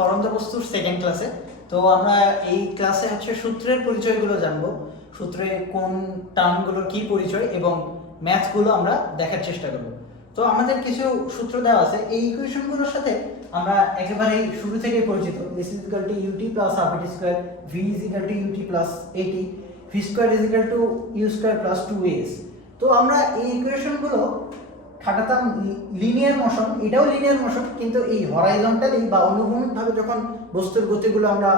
পরন্ত বস্তুর সেকেন্ড ক্লাসে। তো আমরা এই ক্লাসে হচ্ছে সূত্রের পরিচয়গুলো জানবো, সূত্রে কোন টার্মগুলোর কি পরিচয় এবং ম্যাথগুলো আমরা দেখার চেষ্টা করব। তো আমাদের কিছু সূত্র দেওয়া আছে, এই ইকুয়েশনগুলোর সাথে আমরা একেবারেই শুরু থেকেই পরিচিত। This is equal to u t plus half a t square, v is equal to u t plus a t, v square is equal to u square plus 2as। তো আমরা এই ইকুয়েশনগুলো খাটাতাম লিনিয়ার মোশন, এটাও লিনিয়ার মোশন, কিন্তু এই হরাইজন্টালি বা অনুভূমিকভাবে যখন বস্তুর গতিগুলো আমরা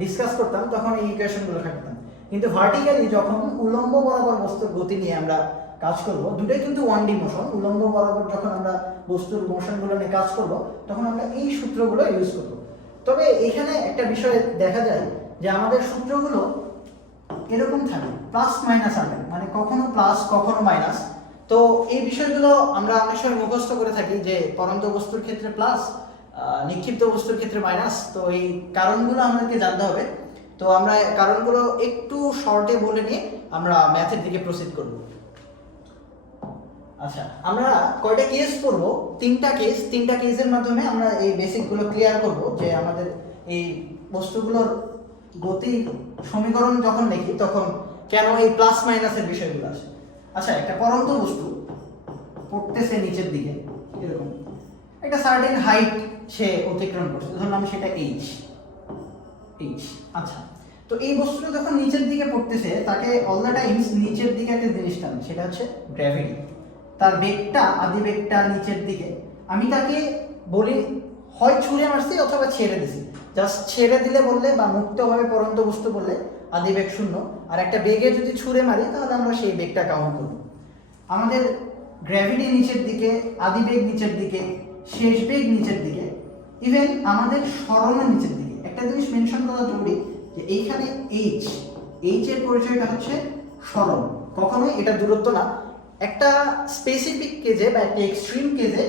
ডিসকাস করতাম তখন এই ইকুয়েশনগুলো খাটাতাম। কিন্তু ভার্টিক্যালি যখন উলম্ব বরাবর বস্তুর গতি নিয়ে আমরা কাজ করব, দুটোই কিন্তু 1D মোশন, উলম্ব বরাবর যখন আমরা বস্তুর মোশনগুলো নিয়ে কাজ করব তখন আমরা এই সূত্রগুলো ইউজ করব। তবে এখানে একটা বিষয় দেখা যায় যে আমাদের সূত্রগুলো এরকম থাকে প্লাস মাইনাস আনবেন, মানে কখনো প্লাস কখনো মাইনাস। তো এই বিষয়গুলো আমরা অনেক সময় মুখস্থ করে থাকি যে পরন্ত বস্তুর ক্ষেত্রে প্লাস, নিক্ষিপ্ত বস্তুর ক্ষেত্রে মাইনাস। তো এই কারণগুলো আমাদেরকে জানতে হবে। তো আমরা কারণগুলো একটু শর্টে বলে নিয়ে আমরা ম্যাথের দিকে প্রসিড করব। আচ্ছা, আমরা কয়টা কেস পড়বো? তিনটা কেসের মাধ্যমে আমরা এই বেসিকগুলো ক্লিয়ার করব যে আমাদের এই বস্তুগুলোর গতি সমীকরণ যখন লিখি তখন কেন এই প্লাস মাইনাসের বিষয়গুলো আসে। আচ্ছা, একটা পরন্ত বস্তু পড়তেছে নিচের দিকে, এরকম একটা সার্টেন হাইট সে অতিক্রম করছে, ধরলাম সেটা এইচ। আচ্ছা, তো এই বস্তুটা যখন নিচের দিকে পড়তেছে তাকে অল দ্য টাইমস নিচের দিকে একটা জিনিস টানে, সেটা হচ্ছে গ্র্যাভিটি। তার বেগটা, আদি বেগটা নিচের দিকে। আমি তাকে বলি হয় ছুঁড়ে মারছি অথবা ছেড়ে দিছি। জাস্ট ছেড়ে দিলে বললে বা মুক্তভাবে পরন্ত বস্তু বললে আদি বেগ 0, আর একটা বেগে যদি ছুঁড়ে মারি তাহলে আমরা সেই বেগটা কাউন্ট করব। আমাদের গ্র্যাভিটি নিচের দিকে, আদি বেগ নিচের দিকে, শেষ বেগ নিচের দিকে, ইভেন আমাদের সরণও নিচের দিকে। একটা জিনিস মেনশন করা জরুরি যে এইখানে এইচ এর পরিচয়টা হচ্ছে সরণ, কখনোই এটা দূরত্ব না। একটা স্পেসিফিক কেজে বা একটা এক্সট্রিম কেজে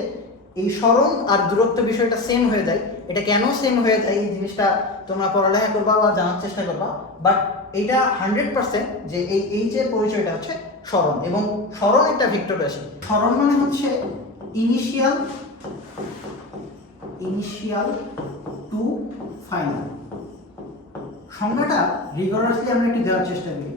এই সরণ আর দূরত্ব বিষয়টা সেম হয়ে যায়। এটা কেন সেম হয়ে যায় এই জিনিসটা তোমরা পড়ালেখা করবা বা জানার চেষ্টা করবা, বাট এটা 100% যে এই যে পরিচয়টা হচ্ছে সরণ, এবং সরণ একটা ভেক্টর রাশি। সরণ মানে হচ্ছে ইনিশিয়াল টু ফাইনাল। সংজ্ঞাটা রিগরাসলি আমরা একটু দেওয়ার চেষ্টা করি।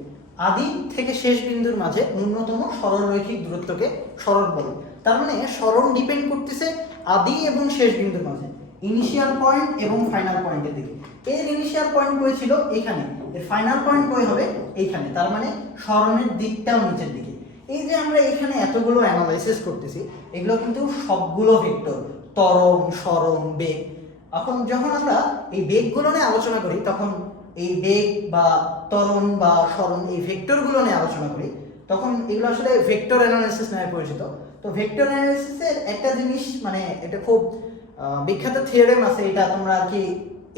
আদি থেকে শেষ বিন্দুর মাঝে ন্যূনতম সরলরৈখিক দূরত্বকে সরণ বলে। তার মানে সরণ ডিপেন্ড করতেছে আদি এবং শেষ বিন্দুর মাঝে, ইনিশিয়াল পয়েন্ট এবং ফাইনাল পয়েন্টের দিকে। এর ইনিশিয়াল পয়েন্ট কই ছিল? এখানে। এর ফাইনাল পয়েন্ট কই হবে? এইখানে। তার মানে সরণের দিকটাও নিচের দিকে। এই যে আমরা এখানে এতগুলো অ্যানালাইসিস করতেছি, এগুলো কিন্তু সবগুলো ভেক্টর, ত্বরণ, সরণ, বেগ। এখন যখন আমরা এই বেগগুলো নিয়ে আলোচনা করি তখন এই বেগ বা ত্বরণ বা সরণ এই ভেক্টরগুলো নিয়ে আলোচনা করি তখন এগুলো আসলে ভেক্টর অ্যানালাইসিস নামে পরিচিত। তো ভেক্টর অ্যানালাইসিসের একটা জিনিস, মানে এটা খুব বিখ্যাত থিওরেম আছে, এটা তোমরা আর কি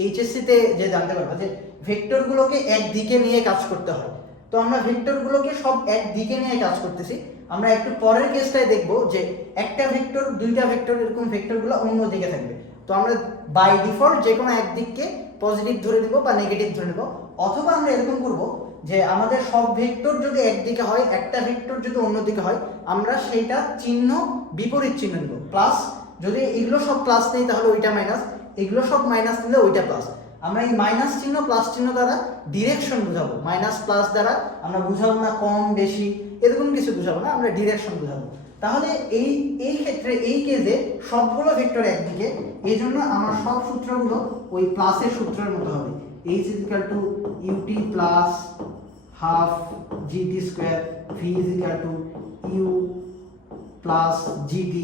এইচএসসিতে যে জানতে পারবে যে ভেক্টরগুলোকে একদিকে নিয়ে কাজ করতে হয়। তো আমরা ভেক্টরগুলোকে সব একদিকে নিয়ে কাজ করতেছি। আমরা একটু পরের কেসটায় দেখব যে একটা ভেক্টর, দুইটা ভেক্টর, এরকম ভেক্টরগুলো অন্য দিকে থাকবে। তো আমরা বাই ডিফল্ট যে কোনো একদিককে পজিটিভ ধরে নেব বা নেগেটিভ ধরে নেব, অথবা আমরা এরকম করব যে আমাদের সব ভেক্টর যদি একদিকে হয়, একটা ভেক্টর যদি অন্যদিকে হয়, আমরা সেইটা চিহ্ন বিপরীত চিহ্ন নেব। প্লাস যদি এগুলো সব প্লাস নেই তাহলে ওইটা মাইনাস, এগুলো সব মাইনাস নিলে ওইটা প্লাস। আমরা এই মাইনাস চিহ্ন প্লাস চিহ্ন দ্বারা ডিরেকশন বুঝাবো, মাইনাস প্লাস দ্বারা আমরা বুঝাবো না কম বেশি, এরকম কিছু বুঝাবো না, আমরা ডিরেকশন বুঝাবো। তাহলে এই ক্ষেত্রে এই কেজে সবগুলো ভেক্টর একদিকে, এই জন্য আমার সব সূত্রগুলো ওই প্লাসের সূত্রের মতো হবে। h = ut plus half gt square, v = u plus gt,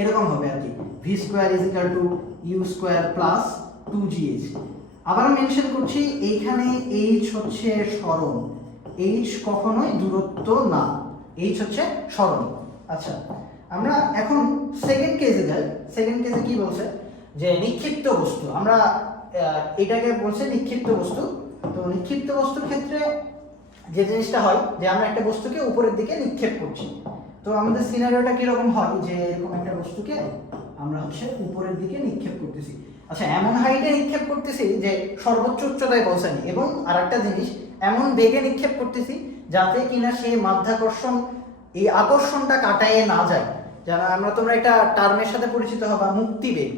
এরকম হবে আর কি। v square = u square plus 2gh। আবার মেনশন করছি এইখানে h হচ্ছে সরণ, h কখনোই দূরত্ব না, h হচ্ছে সরণ। আচ্ছা, আমরা এখন সেকেন্ড কেসে যাই। সেকেন্ড কেসে কি বলছে যে নিক্ষিপ্ত বস্তু, আমরা এটাকে বলছে নিক্ষিপ্ত বস্তু। তো নিক্ষিপ্ত বস্তুর ক্ষেত্রে যে জিনিসটা হয় যে আমরা একটা বস্তুকে উপরের দিকে নিক্ষেপ করছি। তো আমাদের সিনারিওটা কিরকম হয় যে এরকম একটা বস্তুকে আমরা হচ্ছে উপরের দিকে নিক্ষেপ করতেছি। আচ্ছা, এমন হাইটে নিক্ষেপ করতেছি যে সর্বোচ্চ উচ্চতায় পৌঁছায়নি, এবং আরেকটা জিনিস এমন বেগে নিক্ষেপ করতেছি যাতে কিনা সে মাধ্যাকর্ষণ, এই আকর্ষণটা কাটায়ে না যায়। যারা তোমরা একটা টার্মের সাথে পরিচিত হবা, মুক্তিবেগ।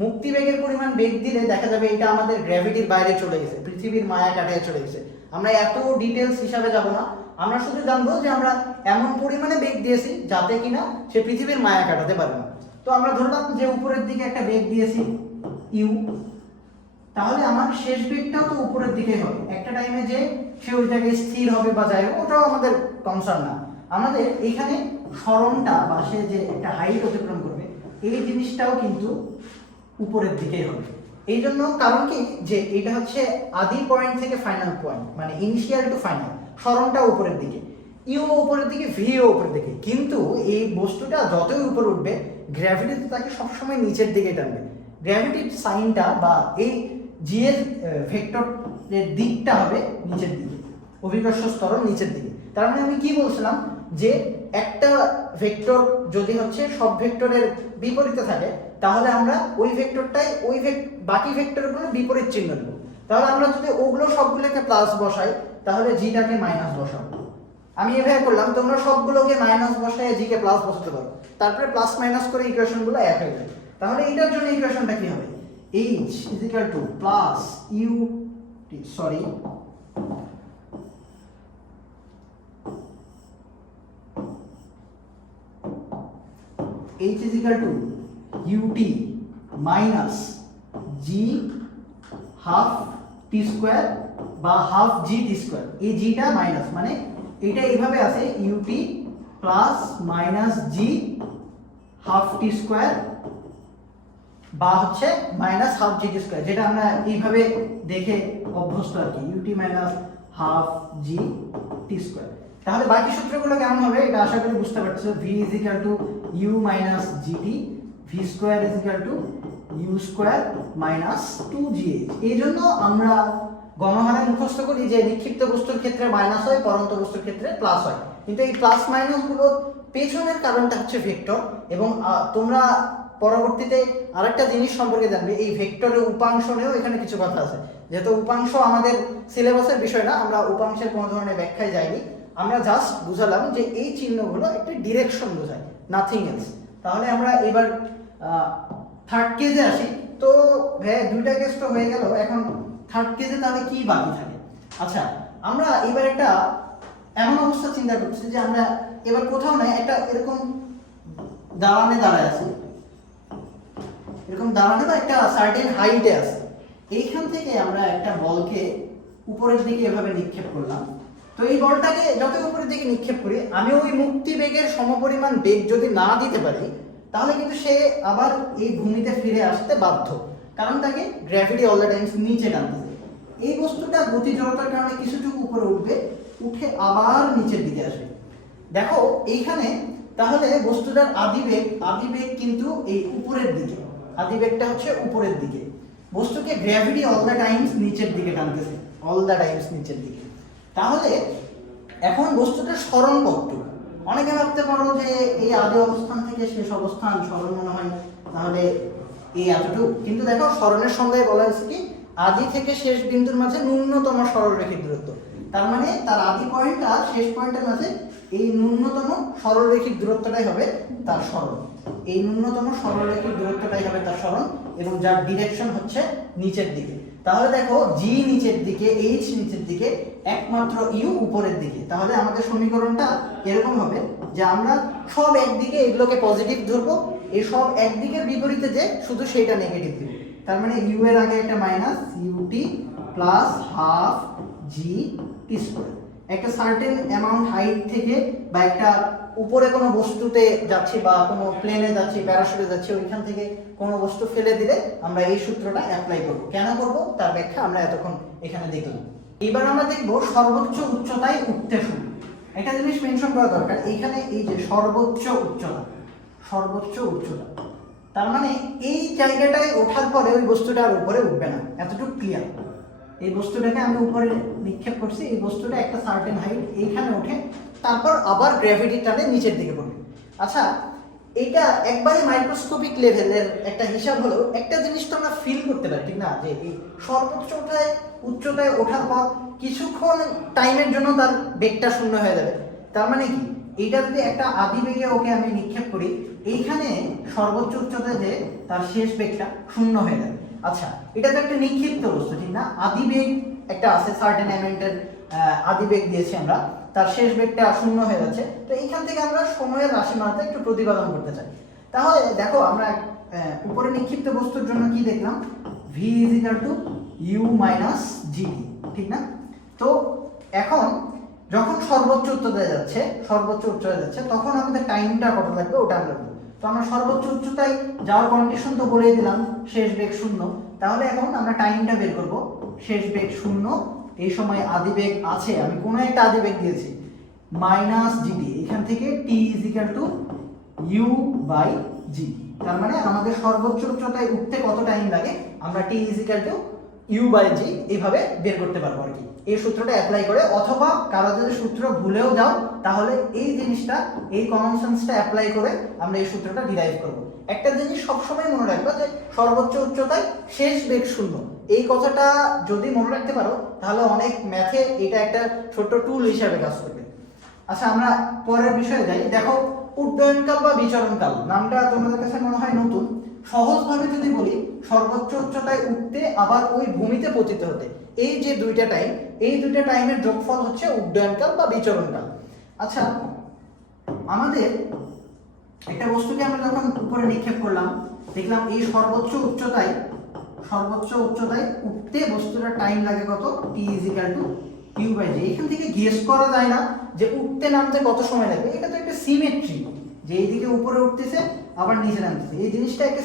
মুক্তিবেগের পরিমাণ বেগ দিলে দেখা যাবে এটা আমাদের গ্র্যাভিটির বাইরে চলে গেছে, পৃথিবীর মায়া কাটায় চলে গেছে। আমরা এত ডিটেলস হিসাবে যাব না, আমরা শুধু জানবো যে আমরা এমন পরিমাণে বেগ দিয়েছি যাতে কিনা সে পৃথিবীর মায়া কাটাতে পারে না। তো আমরা ধরলাম যে উপরের দিকে একটা বেগ দিয়েছি ইউ, তাহলে আমার শেষ বেগটাও তো উপরের দিকেই হবে। একটা টাইমে যে সে ওই জায়গায় স্থির হবে বা যাই হোক ওটাও আমাদের কনসার্ন না, আমাদের এইখানে সরণটা বা সে যে একটা হাইট অতিক্রম করবে এই জিনিসটাও কিন্তু উপরের দিকেই হবে। এই জন্য কারণ কি যে এটা হচ্ছে আদি পয়েন্ট থেকে ফাইনাল পয়েন্ট, মানে ইনিশিয়াল টু ফাইনাল, সরণটা উপরের দিকে, ইউ উপরের দিকে, ভিও উপরের দিকে। কিন্তু এই বস্তুটা যতই উপরে উঠবে গ্র্যাভিটি তো তাকে সবসময় নিচের দিকে টানবে। গ্র্যাভিটির সাইনটা বা এই জি এর ভেক্টরের দিকটা হবে নিচের দিকে, অভিকর্ষ স্তর নিচের দিকে। তার মানে আমি কি বলছিলাম যে একটা ভেক্টর যদি হচ্ছে সব ভেক্টরের বিপরীতে থাকে তাহলে আমরা ওই ভেক্টরটাই বাকি ভেক্টরগুলো বিপরীত চিহ্ন দেব। তাহলে আমরা যদি ওগুলো সবগুলোকে প্লাস বসাই তাহলে জিটাকে মাইনাস বসাবো। আমি এভাবে করলাম, তোমরা সবগুলোকে মাইনাস বসায় জি কে প্লাস বসাতে পারো, তারপরে প্লাস মাইনাস করে ইকুয়েশনগুলো এক হয়ে যায়। তাহলে এটার জন্য ইকুয়েশনটা কি হবে, h = plus u sorry h ut minus g half t square বা হাফ জি টি স্কোয়ার। এই জিটা মাইনাস মানে এটা এইভাবে আছে ut plus minus g half t square বা হচ্ছে minus half g t square, যেটা আমরা এইভাবে দেখে অভ্যস্ত আর কি, ut minus half g t square. তাহলে বাকি সূত্রগুলো কেমন হবে এটা আশা করি বুঝতে পারছো। v = u minus GT, v square u square minus 2gh। এই জন্য আমরা গণহারে মুখস্থ করি যে নিক্ষিপ্ত বস্তুর ক্ষেত্রে মাইনাস হয়, পরন্ত বস্তুর ক্ষেত্রে প্লাস হয়। কিন্তু এই প্লাস মাইনাস গুলোর পেছনের কারণটা হচ্ছে ভেক্টর। এবং তোমরা পরবর্তীতে আরেকটা জিনিস সম্পর্কে জানবে, এই ভেক্টরের উপাংশ নিয়েও এখানে কিছু কথা আছে। যেহেতু উপাংশ আমাদের সিলেবাসের বিষয় না, আমরা উপাংশের কোনো ধরনের ব্যাখ্যায় যাইনি, আমরা জাস্ট বুঝালাম যে এই চিহ্নগুলো একটা ডিরেকশন বোঝায়, নাথিং এলস। তাহলে আমরা এবার থার্ড কেজে আসি। তো ভাই দুইটা কেস তো হয়ে গেল, এখন থার্ড কেজে তাহলে কি বাকি থাকে? আচ্ছা, আমরা এবার একটা এমন অবস্থা চিন্তা করছি যে আমরা এবার কোথাও না একটা এরকম দাঁড়ানে দাঁড়ায় আছি, এরকম দাঁড়ানে বা একটা সার্টেন হাইটে আছে। এইখান থেকে আমরা একটা বলকে উপরের দিকে এভাবে নিক্ষেপ করলাম। তো এই বলটাকে যত উপরের দিকে নিক্ষেপ করি, আমি ওই মুক্তি বেগের সমপরিমাণ বেগ যদি না দিতে পারি তাহলে কিন্তু সে আবার এই ভূমিতে ফিরে আসতে বাধ্য, কারণ তাকে গ্র্যাভিটি অল দ্য টাইমস নিচে টানতেছে। এই বস্তুটা গতি জড়তার কারণে কিছুটুকু উপরে উঠবে, উঠে আবার নিচের দিকে আসবে। দেখো এইখানে তাহলে বস্তুটার আদি বেগ কিন্তু এই উপরের দিকে, আদি বেগটা হচ্ছে উপরের দিকে, বস্তুকে গ্র্যাভিটি অল দ্য টাইমস নিচের দিকে টানতেছে, অল দ্য টাইমস নিচের দিকে। তাহলে এখন বস্তুটার সরণ কতটুকু? অনেকে ভাবতে পারো যে এই আদি অবস্থান থেকে শেষ অবস্থান সরণ মনে হয় তাহলে এই এতটুকু, কিন্তু দেখো সরণের সংজ্ঞায় বলা হয়েছে কি আদি থেকে শেষ বিন্দুর মাঝে ন্যূনতম সরলরেখির দূরত্ব। তার মানে তার আদি পয়েন্ট আর শেষ পয়েন্টের মাঝে এই ন্যূনতম সরলরেখির দূরত্বটাই হবে তার সরণ। এই ন্যূনতম সরলরেখির দূরত্বটাই হবে তার সরণ, এবং যার ডিরেকশন হচ্ছে নিচের দিকে। তাহলে দেখো জি নিচের দিকে, এইচ নিচের দিকে, একমাত্র ইউ উপরের দিকে। তাহলে আমাদের সমীকরণটা এরকম হবে যে আমরা সব একদিকে এগুলোকে পজিটিভ ধরবো, এই সব একদিকের বিপরীতে যে শুধু সেইটা নেগেটিভ দিব। তার মানে ইউ এর আগে একটা minus UT plus half g t square. একটা সার্টেন অ্যামাউন্ট হাইট থেকে বা একটা উপরে কোনো বস্তুতে যাচ্ছি বা কোনো প্লেনে যাচ্ছি, প্যারাশুটে যাচ্ছি, ওইখান থেকে কোনো বস্তু ফেলে দিলে আমরা এই সূত্রটা অ্যাপ্লাই করব। কেন করব তার ব্যাখ্যা আমরা এতক্ষণ এখানে দেখলাম। এবার আমরা দেখব সর্বোচ্চ উচ্চতায় উঠতে শুরু। একটা জিনিস মেনশন করা দরকার, এইখানে এই যে সর্বোচ্চ উচ্চতা, সর্বোচ্চ উচ্চতা, তার মানে এই জায়গাটায় ওঠার পরে ওই বস্তুটা আর উপরে উঠবে না, এতটুকু ক্লিয়ার। এই বস্তুটাকে আমি উপরে নিক্ষেপ করছি, এই বস্তুটা একটা সার্টেন হাইট এইখানে ওঠে, তারপর আবার গ্র্যাভিটির টানে নিচের দিকে পড়বে। আচ্ছা, এটা একবারে মাইক্রোস্কোপিক লেভেলের একটা হিসাব হলো, একটা জিনিস তো আমরা ফিল করতে পারি ঠিক না, যে এই সর্বোচ্চ উচ্চতায় ওঠার পর কিছুক্ষণ টাইমের জন্য তার বেগটা শূন্য হয়ে যাবে। তার মানে কি এইটা যদি একটা আদিবেগে ওকে আমি নিক্ষেপ করি, এইখানে সর্বোচ্চ উচ্চতায় যে তার শেষ বেগটা শূন্য হয়ে যাবে। আচ্ছা, এটা তো একটা নিক্ষিপ্ত বস্তু, ঠিক না? আদিবেগ একটা আছে, সার্টেন অ্যামাউন্টের আদিবেগ দিয়েছি আমরা, তার শেষ বেগটা শূন্য হয়ে যাচ্ছে। তো এইখান থেকে আমরা সময়ের রাশিমালাতে একটু প্রতিপাদন করতে চাই। তাহলে দেখো আমরা উপরে নিক্ষিপ্ত বস্তুর জন্য কি দেখলাম, v = u - gt, ঠিক না? তো এখন যখন সর্বোচ্চ উচ্চতায় যাচ্ছে তখন আমাদের টাইমটা কত লাগবে ওটা আমরা বলবো। তো আমরা সর্বোচ্চ উচ্চতায় যাওয়ার কন্ডিশন তো বলেই দিলাম, শেষ বেগ 0। তাহলে এখন আমরা টাইমটা বের করব। শেষ বেগ 0, এই সময় আদিবেগ আছে, আমি কোনো একটা আদিবেগ দিয়েছি -gt, এখান থেকে t = u/g। তার মানে আমাদের সর্বোচ্চ উচ্চতায় উঠতে কত টাইম লাগে আমরা t = u/g এইভাবে বের করতে পারবো আর কি, এই সূত্রটা অ্যাপ্লাই করে। অথবা কারো যদি সূত্র ভুলেও যাও তাহলে এই জিনিসটা, এই কমন সেন্সটা অ্যাপ্লাই করে আমরা এই সূত্রটা ডিরাইভ করব। একটা জিনিস সবসময় মনে রাখবা যে সর্বোচ্চ উচ্চতায় শেষ বেগ 0, এই কথাটা যদি মনে রাখতে পারো তাহলে অনেক ম্যাথে এটা একটা ছোট্ট টুল হিসাবে কাজ করবে। আচ্ছা, আমরা পরের বিষয়ে যাই। দেখো, উড্ডয়নকাল বা বিচরণকাল নামটা তোমাদের কাছে মনে হয় নতুন। সহজভাবে যদি বলি, সর্বোচ্চ উচ্চতায় উঠতে আবার ওই ভূমিতে পতিত হতে, এই যে দুইটা টাইম, এই দুইটা টাইমের যোগফল হচ্ছে উড্ডয়নকাল বা বিচরণকাল। আচ্ছা, আমাদের একটা বস্তুকে আমরা যখন উপরে নিক্ষেপ করলাম, দেখলাম এই সর্বোচ্চ উচ্চতায় উঠতে বস্তুটার টাইম লাগে কত, t = u/g। এখান থেকে গেস করা যায় না যে উঠতে নামতে কত সময় লাগবে। এটা তো একটা সিমেট্রি, যে এইদিকে উপরে উঠতেছে আবার নিচে নামতেছে, এই জিনিসটা একটা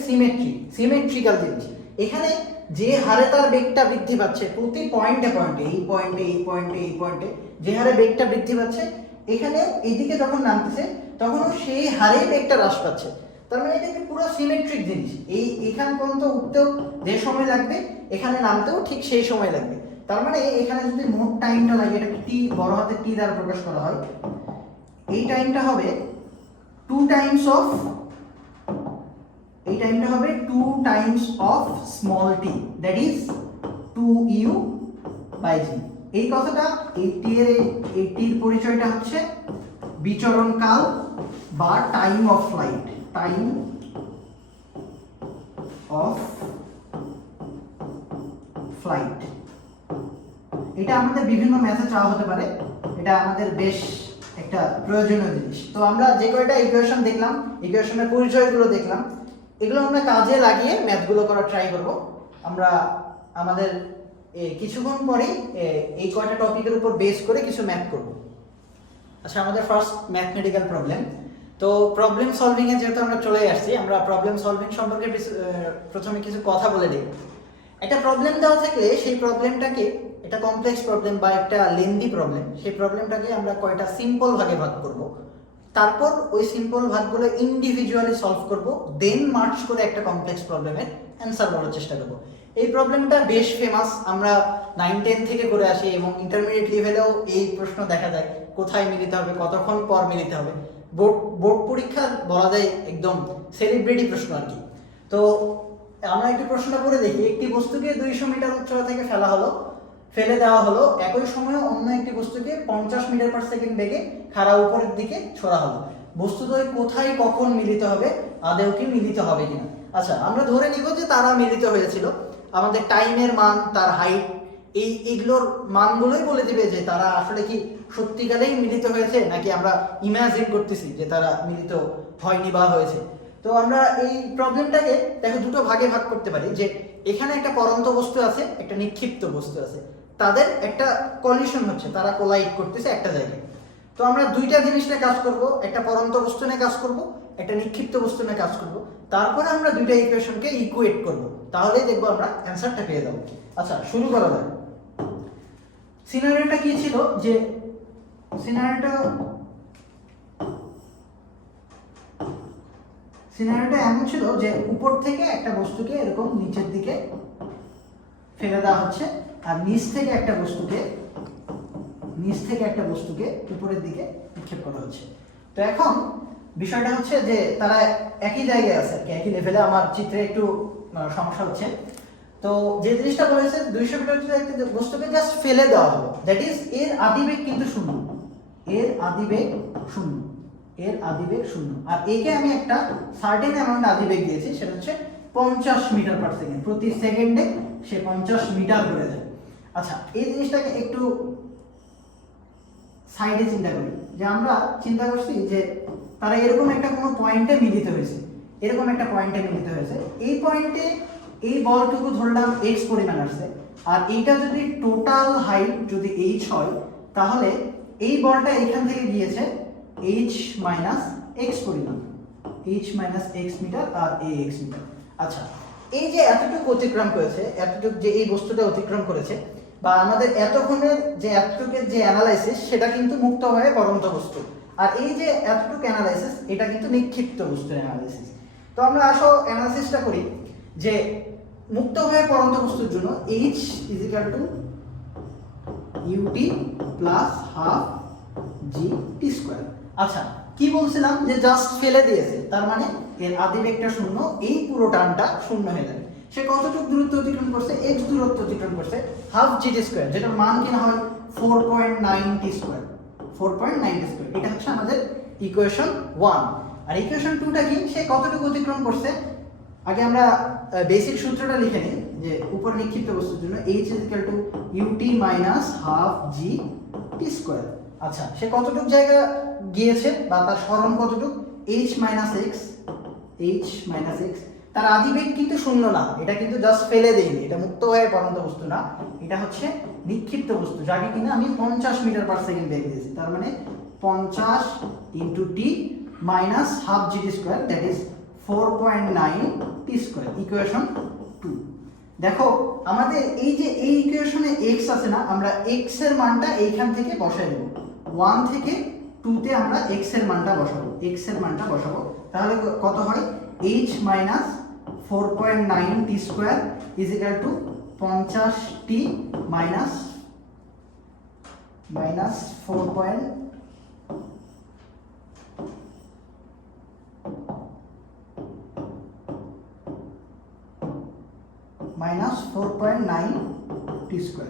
সিমেট্রিক্যাল জিনিস। এখানে যে হারে তার বেগটা বৃদ্ধি পাচ্ছে প্রতি পয়েন্টে এই পয়েন্টে যে হারে বেগটা বৃদ্ধি পাচ্ছে, এখানে এইদিকে যখন নামতেছে তখনও সেই হারে বেগটা হ্রাস পাচ্ছে। তার মানে এটা একটা পুরো সিমেট্রিক জিনিস। এখান পর্যন্ত উঠতেও যে সময় লাগবে, এখানে নামতেও ঠিক সেই সময় লাগবে। তার মানে এখানে যদি মোট টাইমটা লাগে, এটাকে টি, বড় হাতে টি দ্বারা প্রকাশ করা হয়, এই টাইমটা হবে 2 Times of small t, that is 2u/g। এই কথাটা, এই টির পরিচয়টা হচ্ছে বিচরণকাল বা টাইম অফ ফ্লাইট। এটা আমাদের বিভিন্ন ম্যাথে চাওয়া হতে পারে, এটা আমাদের বেশ একটা প্রয়োজনীয় জিনিস। তো আমরা যে কয়টা ইকুয়েশন দেখলাম, ইকুয়েশনের পরিচয়গুলো দেখলাম, এগুলো আমরা কাজে লাগিয়ে ম্যাথগুলো করার ট্রাই করব। আমরা আমাদের কিছুক্ষণ পরেই এই কয়টা টপিকের উপর বেস করে কিছু ম্যাথ করব। আচ্ছা, আমাদের ফার্স্ট ম্যাথমেটিক্যাল প্রবলেম। তো প্রবলেম সলভিং এ যেহেতু আমরা চলে আসছি, আমরা প্রবলেম সলভিং সম্পর্কে প্রথমে কিছু কথা বলে দিই। একটা প্রবলেম দেওয়া থাকলে সেই প্রবলেমটাকে, এটা কমপ্লেক্স প্রবলেম বা একটা লেন্দি প্রবলেম, সেই প্রবলেমটাকে আমরা কয়টা সিম্পল ভাগে ভাগ করব, তারপর ওই সিম্পল ভাগগুলো ইন্ডিভিজুয়ালি সলভ করব, দেন মার্চ করে একটা কমপ্লেক্স প্রবলেমের অ্যান্সার বলার চেষ্টা করব। এই প্রবলেমটা বেশ ফেমাস, আমরা 9-10 থেকে করে আসি এবং ইন্টারমিডিয়েট লেভেলেও এই প্রশ্ন দেখা যায়, কোথায় মিলিতে হবে, কতক্ষণ পর মিলিতে হবে। বোর্ড পরীক্ষা বলা যায় একদম সেলিব্রিটি প্রশ্ন আর কি। তো আমরা একটি প্রশ্নটা পড়ে দেখি। একটি বস্তুকে 200 মিটার উচ্চতা থেকে ফেলে দেওয়া হলো, একই সময়ে অন্য একটি বস্তুকে 50 মিটার পার সেকেন্ড বেগে খাড়া উপরের দিকে ছোড়া হলো। বস্তুদ্বয় কোথায় কখন মিলিত হবে, আদৌ কি মিলিত হবে কিনা। আচ্ছা, আমরা ধরে নিব যে তারা মিলিত হয়েছিল। আমাদের টাইমের মান, তার হাইট, এইগুলোর মানগুলোই বলে দিবে যে তারা আসলে কি সত্যিকারেই মিলিত হয়েছে নাকি আমরা ইমাজিন করতেছি যে তারা মিলিত হয়নি বা হয়েছে। তো আমরা এই প্রবলেমটাকে দেখো দুটো ভাগে ভাগ করতে পারি, যে এখানে একটা পরন্ত বস্তু আছে, একটা নিক্ষিপ্ত বস্তু আছে, তাদের একটা কলিশন হচ্ছে, তারা কোলাইড করতেছে একটা জায়গায়। তো আমরা দুইটা জিনিস নিয়ে কাজ করব, একটা পরন্ত বস্তু নিয়ে কাজ করব, একটা নিক্ষিপ্ত বস্তু নিয়ে কাজ করব। তারপরে আমরা দুইটা ইকুয়েশনকে ইকুয়েট করব, তাহলেই দেখবো আমরা অ্যান্সারটা পেয়ে যাবো। আচ্ছা, শুরু করা যাক। সিনারিওটা কি ছিল, যে সিনারিওটা এমন ছিল যে উপর থেকে একটা বস্তুকে এরকম নিচের দিকে ফেলে দেওয়া হচ্ছে, আর নিচ থেকে একটা বস্তুকে উপরের দিকে নিক্ষেপ করা হচ্ছে। তো এখন বিষয়টা হচ্ছে যে তারা একই জায়গায় আছে, একই লেভেলে। আমার চিত্রে একটু সমস্যা হচ্ছে। তো যে জিনিসটা বলেছে 200 মিটার থেকে একটা বস্তুকে জাস্ট ফেলে দেওয়া হলো, দ্যাট ইজ এর আদিবেগ কিন্তু শূন্য, এর আদিবেগ 0, আর একে আমি একটা সার্টেন অ্যামাউন্ট আদিবেগ দিয়েছি, সেটা হচ্ছে 50 মিটার পার সেকেন্ড, প্রতি সেকেন্ডে সে 50 মিটার করে যায়। আচ্ছা, এই জিনিসটাকে একটু সাইডে চিন্তা করি, যে আমরা চিন্তা করছি যে তারা এরকম একটা কোনো পয়েন্টে মিলিত হয়েছে, এরকম একটা পয়েন্টে মিলিত হয়েছে, এই পয়েন্টে এই বলটুকু ধরলাম x পরিমাণ আসছে, আর এইটা যদি টোটাল হাইট যদি h হয়, তাহলে এই বলটা এখান থেকে গিয়েছে h মাইনাস x পরিমাণ, h মাইনাস x মিটার আর ax মিটার। আচ্ছা, এই যে এতটুকু অতিক্রম করেছে, এতটুকু যে এই বস্তুটা অতিক্রম করেছে, বা আমাদের এতক্ষণের যে এতটুকের যে অ্যানালাইসিস, সেটা কিন্তু মুক্ত হয়ে পরন্ত বস্তু, আর এই যে এতটুকু অ্যানালাইসিস, এটা কিন্তু নিক্ষিপ্ত বস্তুর অ্যানালাইসিস। তো আমরা আসো অ্যানালাইসিসটা করি, যে মুক্ত হয়ে পরন্ত বস্তুর জন্য h is equal two ut plus half gt square. আচ্ছা, কি বলছিলাম যে জাস্ট ফেলে দিয়েছে, তার মানে এর আদিবেগটা 0, এই পুরো টানটা 0 হয়ে যাবে। সে কতটুকু দূরত্ব অতিক্রম করছে? x দূরত্ব অতিক্রম করছে, হাফ gt স্কয়ার, যেটার মান কিনা হয় 4.9t স্কয়ার, 4.9t স্কয়ার। এটা হচ্ছে আমাদের ইকুয়েশন 1। আর ইকুয়েশন 2টা কি? সে কতটুকু অতিক্রম করছে? আগে আমরা বেসিক সূত্রটা লিখে নিই, যে উপর নিক্ষিপ্ত বস্তুর জন্য h is equal two ut minus half gt square. আচ্ছা, সে কতটুকু জায়গা গিয়েছে, বা তার সরণ কতটুকু? h minus x, h minus x। তার আদিবেগ কিন্তু 0 না, এটা কিন্তু জাস্ট ফেলে দেয়নি, এটা মুক্ত হয়ে পরন্ত বস্তু না, এটা হচ্ছে নিক্ষিপ্ত বস্তু, যাকে কিনা আমি 50 মিটার পার সেকেন্ড বেগ দিয়েছি। তার মানে 50 into T minus half GT square, that is 4.9 T square, equation 2। দেখো, আমাদের এই যে এই ইকুয়েশনে x আছে না, আমরা x এর মানটা এইখান থেকে বসাই দেব, 1 থেকে 2 তে আমরা x এর মানটা বসাবো, x এর মানটা বসাবো। তাহলে কত হয়? h minus 4.9 T square is equal two 50 T minus 4.9 T square.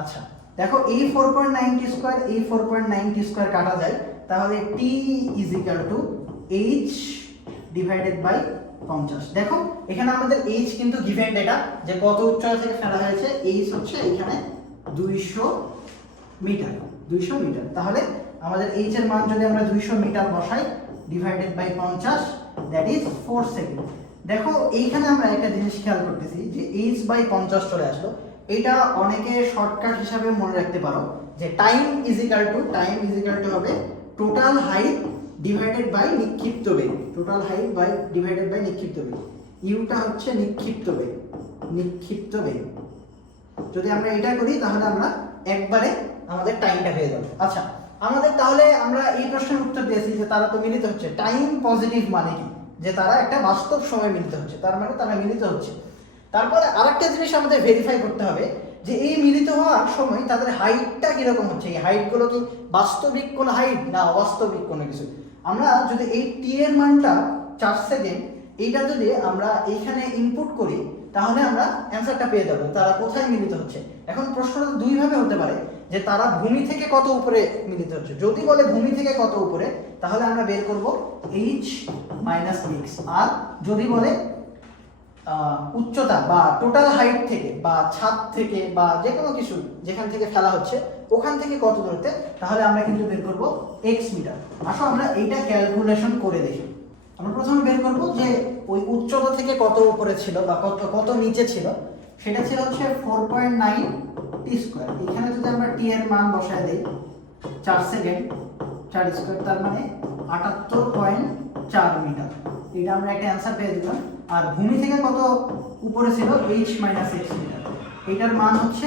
আচ্ছা, দেখো এই 4.9 টি স্কোয়ার, এই 4.9 টি স্কোয়ার কাটা যায়, তাহলে t is equal to h divided by 50। দেখো, এখানে আমাদের h কিন্তু গিভেন ডেটা, যে কত উচ্চতা থেকে ফেলা হয়েছে, h হচ্ছে এখানে 200 মিটার, 200 মিটার। তাহলে আমাদের h এর মান যদি আমরা 200 মিটার বসাই, divided by 50, that is 4 second. দেখো, এইখানে আমরা একটা জিনিস খেয়াল করতেছি, যে h বাই 50 চলে আসলো। এটা অনেকে শর্টকাট হিসাবে মনে রাখতে পারো, যে টাইম ইজ ইকুয়াল টু হবে টোটাল হাইট ডিভাইডেড বাই নিক্ষিপ্ত বেগ, total height by divided by নিক্ষিপ্ত বেগ। ইউটা হচ্ছে নিক্ষিপ্ত বেগ। যদি আমরা এটা করি, তাহলে আমরা একবারে আমাদের টাইমটা পেয়ে যাবে। আচ্ছা, আমাদের তাহলে আমরা এই প্রশ্নের উত্তর দিয়েছি যে তারা তো মিলিত হচ্ছে। টাইম পজিটিভ মানে কি? যে তারা একটা বাস্তব সময় মিলিত হচ্ছে, তার মানে তারা মিলিত হচ্ছে। তারপরে আরেকটা জিনিস আমাদের ভেরিফাই করতে হবে, যে এই মিলিত হওয়ার সময় তাদের হাইটটা কিরকম হচ্ছে, এই হাইটগুলো কি বাস্তবিক কোনো হাইট না অবাস্তবিক কোনো কিছু। আমরা যদি এই টি এর মানটা 4 সেকেন্ড, এইটা যদি আমরা এইখানে ইনপুট করি, তাহলে আমরা অ্যান্সারটা পেয়ে যাবো তারা কোথায় মিলিত হচ্ছে। এখন প্রশ্নটা দুইভাবে হতে পারে, যে তারা ভূমি থেকে কত উপরে মিলিত হচ্ছে। যদি বলে ভূমি থেকে কত উপরে, তাহলে আমরা বের করব h মাইনাস x। আর যদি বলে উচ্চতা বা টোটাল হাইট থেকে বা ছাদ থেকে বা যে কোনো কিছু যেখান থেকে ফেলা হচ্ছে, ওখান থেকে কত দূরত্বে, তাহলে আমরা কিন্তু বের করব x মিটার। আসো আমরা এইটা ক্যালকুলেশন করে দেখি। আমরা প্রথমে বের করব যে ওই উচ্চতা থেকে কত উপরে ছিল বা কত নিচে ছিল। সেটা ছিল হচ্ছে 4.9 টি স্কোয়ার। এখানে যদি আমরা টি এর মান বসায় দেই 4 সেকেন্ড 4 স্কোয়ার, তার মানে 78.4 মিটার। এটা আমরা একটা অ্যান্সার পেয়ে দিলাম। আর ভূমি থেকে কত উপরে ছিল, h মাইনাস x মিটার। এটার মান হচ্ছে,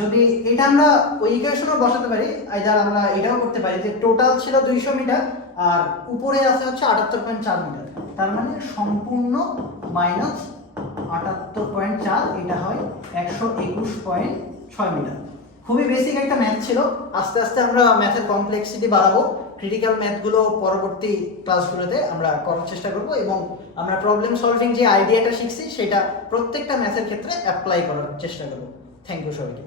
যদি এটা আমরা ওই ইকুয়েশনও বসাতে পারি, আইদার আমরা এটাও করতে পারি যে টোটাল ছিল 200 মিটার আর উপরে আছে হচ্ছে 78.4 মিটার, তার মানে সম্পূর্ণ মাইনাস 78.4, এটা হয় 121.6 মিটার। খুবই বেসিক একটা ম্যাথ ছিল। আস্তে আস্তে আমরা ম্যাথের কমপ্লেক্সিটি বাড়াবো। ক্রিটিক্যাল ম্যাথগুলো পরবর্তী ক্লাসগুলোতে আমরা করার চেষ্টা করব, এবং আমরা প্রবলেম সলভিং যে আইডিয়াটা শিখছি সেটা প্রত্যেকটা ম্যাথের ক্ষেত্রে অ্যাপ্লাই করার চেষ্টা করব। থ্যাংক ইউ সবাইকে।